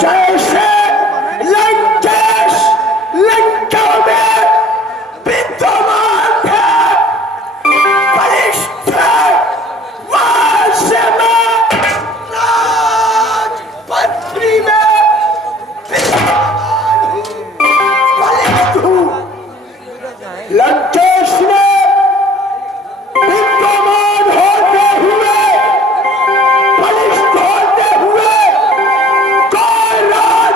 जैसे लंकेश लंका में विद्यमान थे बलिष्ठ वैसे में राजपत्री में विद्यमान हूँ, बलिष्ठ हूँ। लंकेश में विद्यमान होते हुए बलिष्ठ होते हुए कोई राज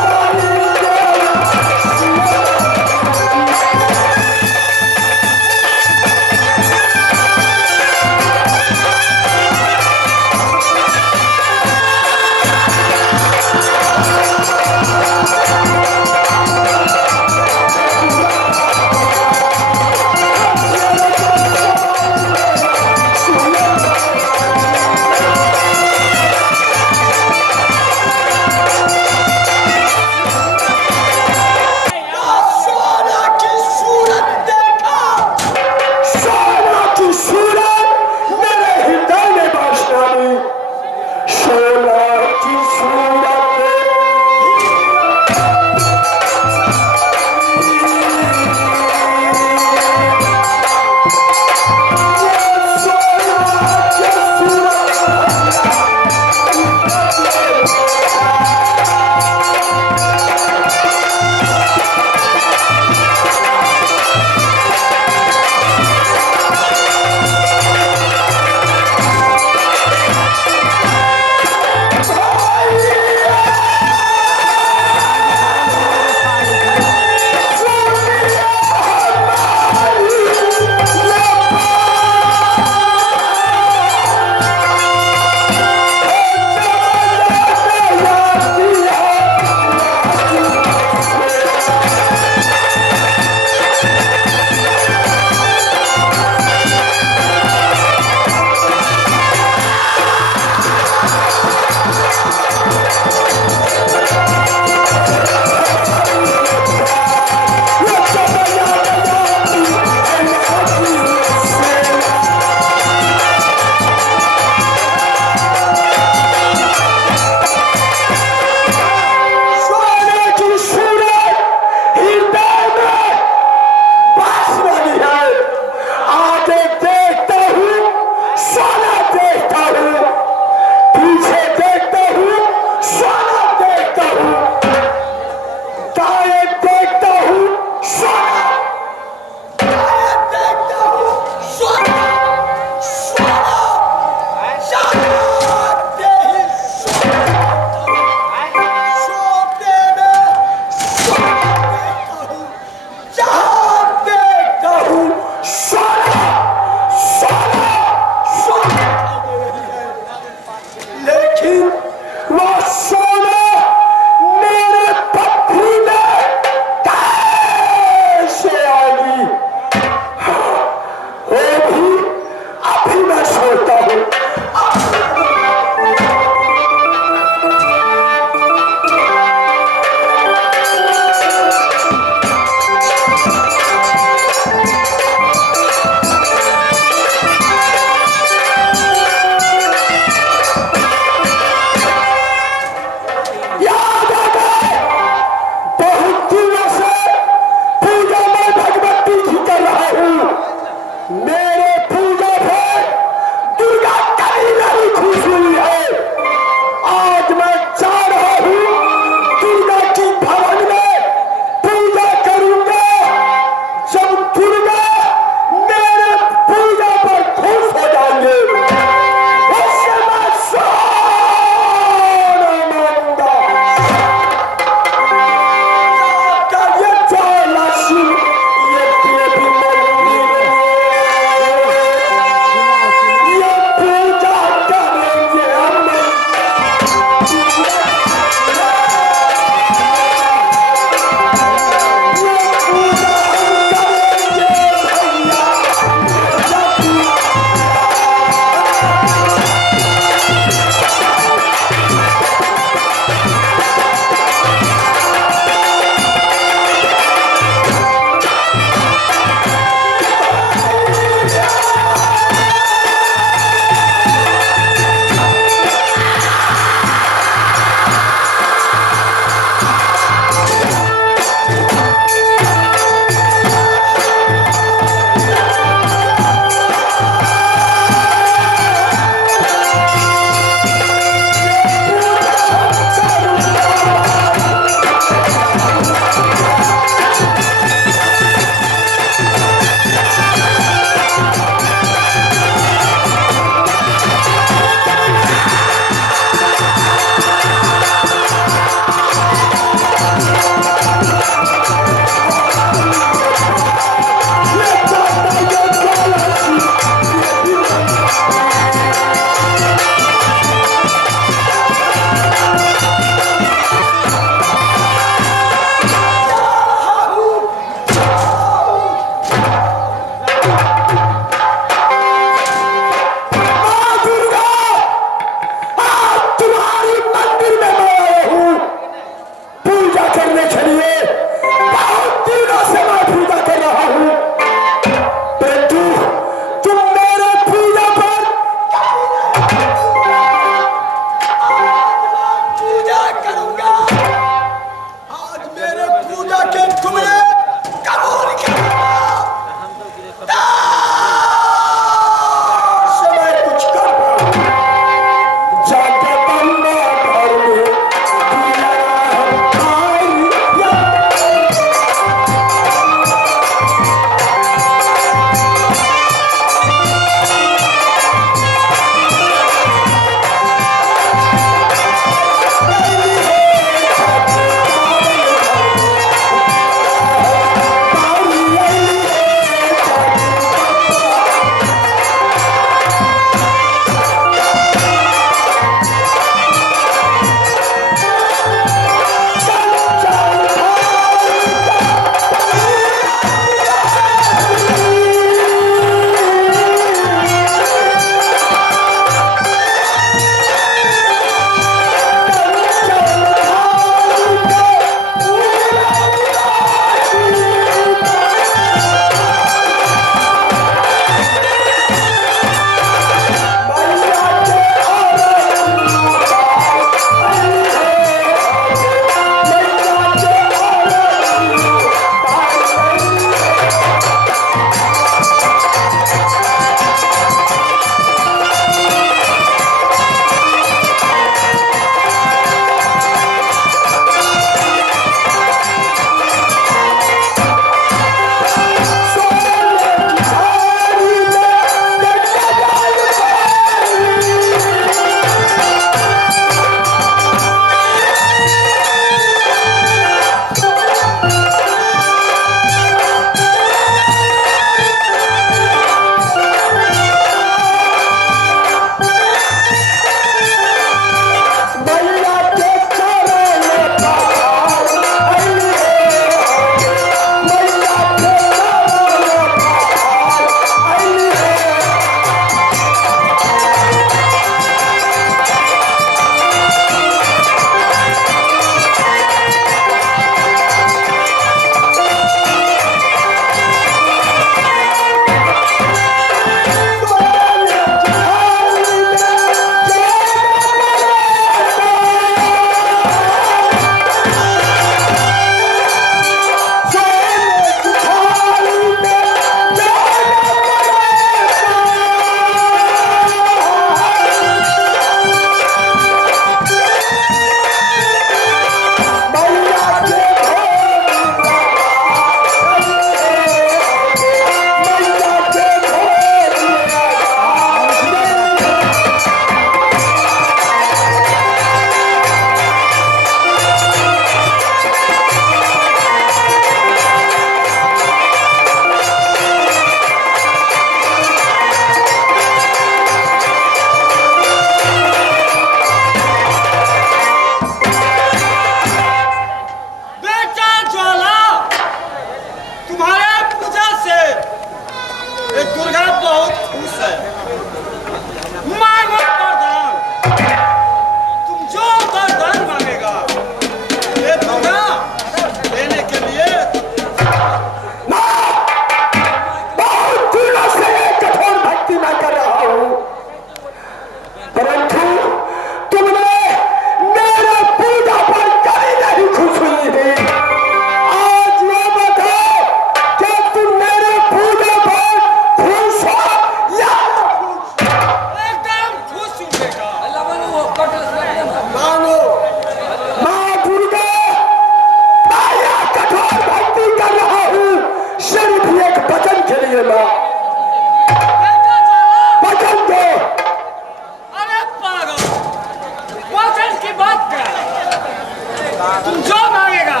तुम जो मांगेगा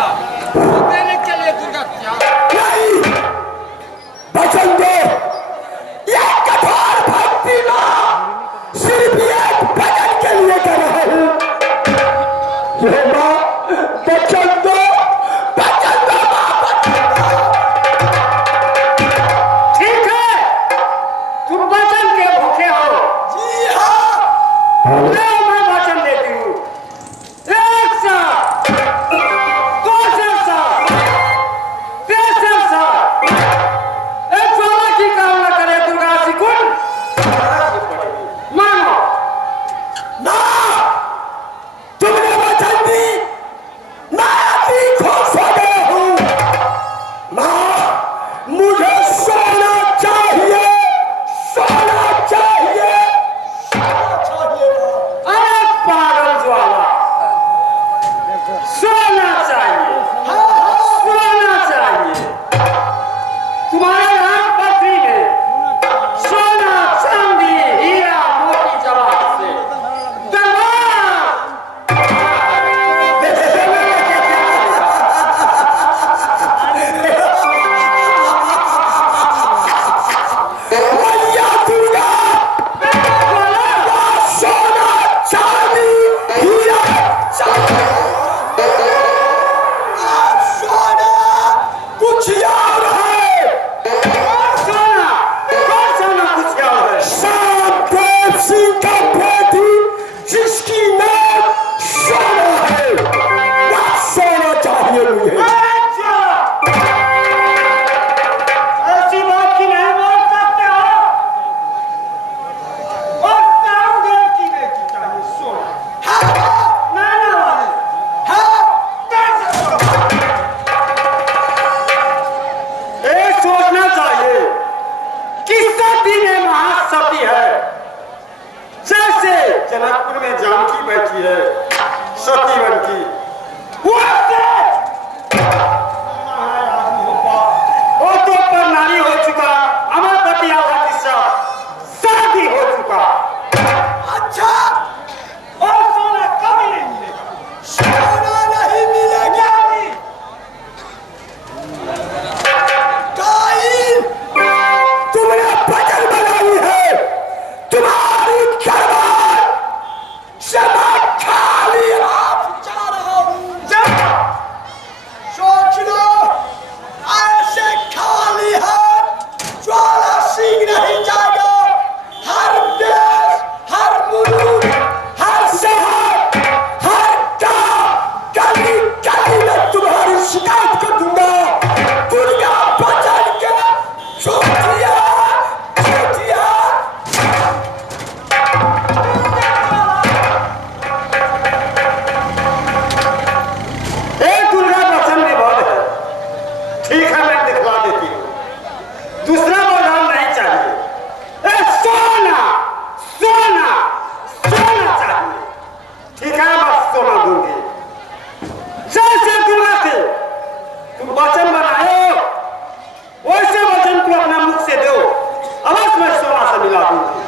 वो देने के लिए दुर्गा तैयार। नहीं, वचन दो, ये कठोर भक्ति मां सिर्फ एक भजन के लिए कर रहा हूं। ये मां वचन दो, वचन दो मां, वचन दो। ठीक है, तुम वचन के भूखे हो। जी हाँ, मैं वचन देती हूँ, 1 साल, 2 साल, 3 साल, एक ज्वाला की कामना करे दुर्गा जी कुंड मानो। ना, तुमने वचन दी, मैं अति खुश हो गया हूं। मां, मुझे सोना चाहिए, सोना चाहिए, सोना चाहिए मां। अरे पागल ज्वाला, सोना चाहिए, सोना चाहिए। तुम्हारे हाथ पथरी में सोना, चांदी, हीरा, मोती जवाहर से दरबार। मैया दुर्गा, सोना, चांदी, हीरा, चांदी, सोना कुछ और है। सोना, कौन सोना कुछ और है? शामदेव सिंह का बेटी जिसकी नाम सोना है, वह सोना चाहिए मुझे। अच्छा, ऐसी बात की नहीं बोल सकते हो। और सामदेव की बेटी चाहिए सोना, नाना वाले, कैसे सोना? ये सोचना चाहिए कि सती में महासती है। जैसे जनकपुर में जानकी बैठी है सतीवन की, वैसे वो तो पर नारी हो चुका, अमरपति आवाज से शादी हो चुका। अच्छा, और सोना कभी नहीं मिलेगा। सोना नहीं मिलेगा। काइन, तुमने भजन बनाई है, तुम्हारी दरबार से मैं खाली हाथ जा रहा हूं। सोच लो, ऐसे खाली हाथ ज्वाला सिंह नहीं जाएगा। हर देश, हर मुल्क, हर शहर, हर गांव, गली गली में तुम्हारी शिकायत कर दूंगा। दुर्गा बचन के छोटिया, छोटिया। एक दुर्गा वचन में बहुत है। ठीक है, मैं दिखला देती हूँ। दूसरा वरदान नहीं चाहिए। ए सोना, सोना, सोना चाहिए। ठीक है, बस सोना दूंगी। जैसे दुर्गा से तुम वचन बनाए हो, वैसे वचन को अपना मुख से दो, अवश्य मैं सोना से मिला दूंगी।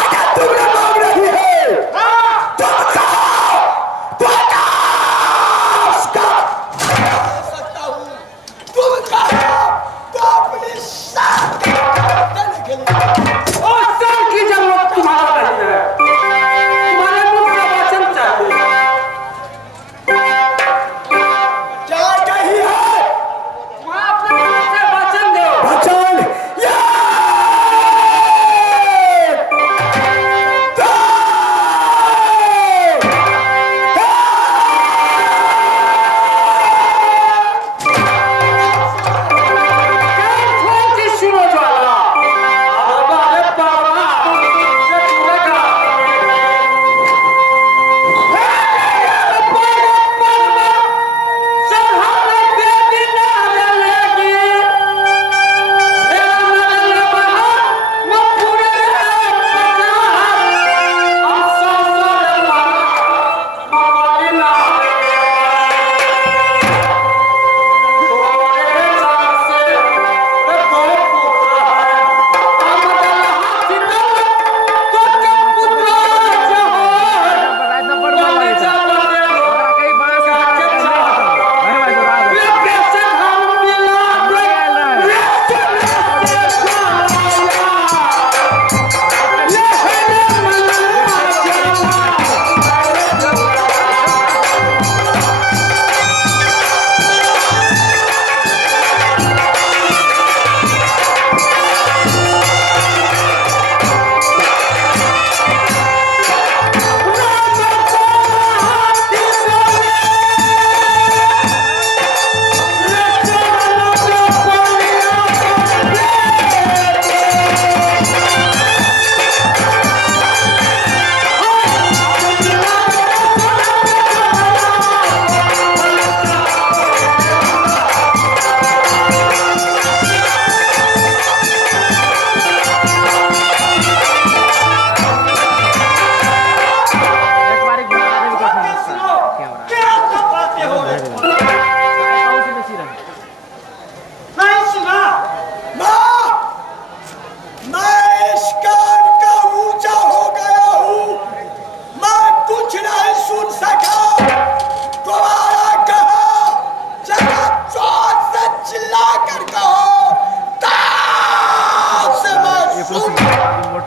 अगर तुमने मांग रही है, तुम कहो, प्रकाश का सकता हूं। तुम कहो तो अपनी साथ देने के लिए। और सर की जरूरत तुम्हारा नहीं है। तुम्हारे मुख से वचन चाहिए। क्या कही है? तुम अपने मुख से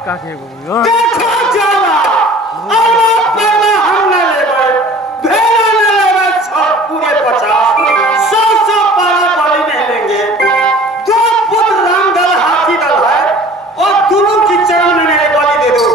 देखो जाला आला पाला हम ना लेबै भेड़ा ना लेबै सब पूरे 50 100 पाला बलि नहीं लेंगे 2 पुत्र राम दल हाथी दल है और दोनों की चरण में मेरे बलि दे दो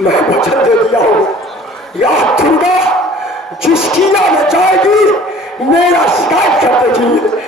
मैं वचन दे दिया हूँ या दुर्गा जिसकी जाने जाएगी मेरा शिकायत कर देगी।